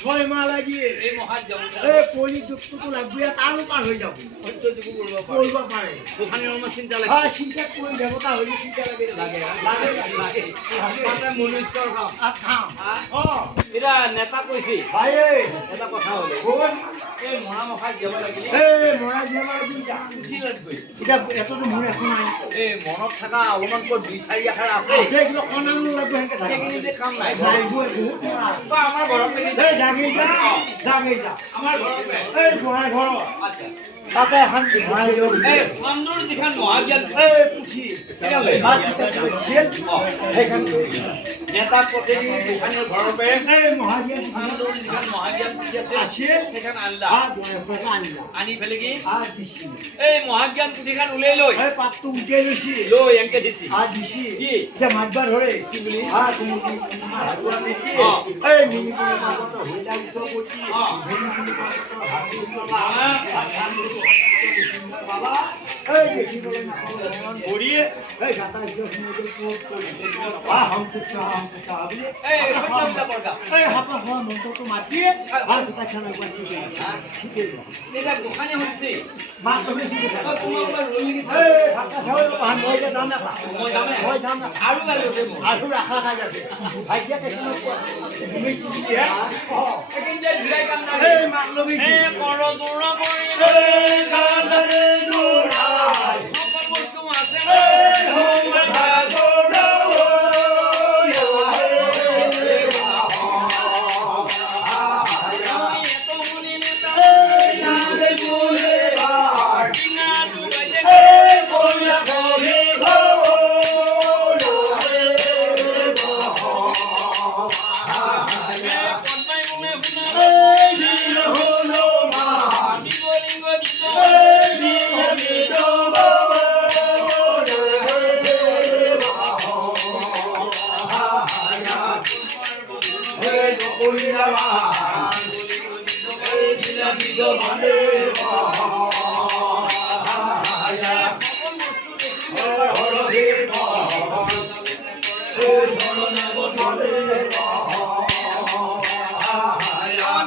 ছয় মাহ লাগিয়ে কলি যুগটো লাগবে তারও পার হয়ে যাব করব পারে ওখানে আমার চিন্তা লাগে হ্যাঁ চিন্তা কোন দেবতা হইলে চিন্তা লাগে লাগে মানে মনুষ্যর কাম এরা নেতা কইছি ভাই এটা কথা হলে কোন এই মরা মখা যাব লাগিলে এই মরা যাব লাগিলে কি লাগবে এটা এত তো মনে এখন নাই এই মনত থাকা অলমান কো দুই চাৰি আখাৰ আছে সেগুলো কোনাম লাগবে হেকে থাকে সেইখিনি কাম নাই নাই বহুত মরা তো আমাৰ ঘৰত লাগি এই জাগে যা আমাৰ ঘৰত এই ঘৰ ঘৰ আচ্ছা তাতে হান ঘৰ এই সামনৰ যিখন মহাজ্ঞান এই পুঠি কেলে ছেল সেইখান নেতা পথেৰি দুখানৰ ঘৰৰ পে এই মহাজ্ঞান সামনৰ যিখন মহাজ্ঞান পুথি আছে আছে সেইখন আনলা আনিলা আনি ফেলে কি দিছি এই মহাজ্ঞান পুথিখন উলিয়াই লৈ এই পাতটো উঠিয়াই লৈছি লৈ এনেকে দিছি দিছি কি এতিয়া মাতবাৰ ধৰে কি বুলি তুমি এই মিনি কোনো মাগত হইলা উঠো পটি মিনি কোনো বাবা এই দেখিবলৈ নাপাওঁ ভৰিয়ে এই গাতা শুনিবলৈ পোষ্ট কৰিছে হাম কুছা বুলি এই সত্যমতা পৰ্দা এই হাতৰ হোৱা মন্ত্ৰটো মাতিয়ে আৰু দুটা খানা পাইছে ঠিকেই এটা দোকানে হৈছে মা তুমি তোমাৰ ৰলি কি এই হাতা চাউল পান মই যাম না মই যামে মই যাম না আৰু গালি আছে মোৰ আৰু ৰাখা খাই আছে ভাগ্য কেছনত তুমি চিঠি একেইটা ভিৰাই কাম নাই এই মাক লবি এই কৰ দৌৰা কৰি এই গানৰে দৌৰাই সকল বস্তু আছে এই হোমা দৌৰা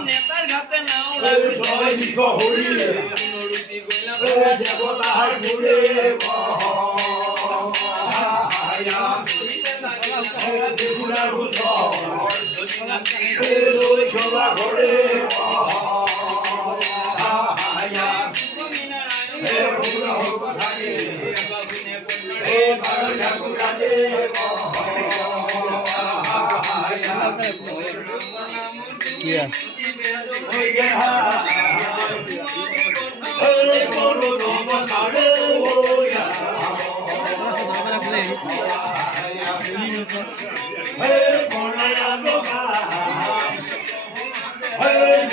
নেতাৰ ঘাটে নাও Yeah. Hey,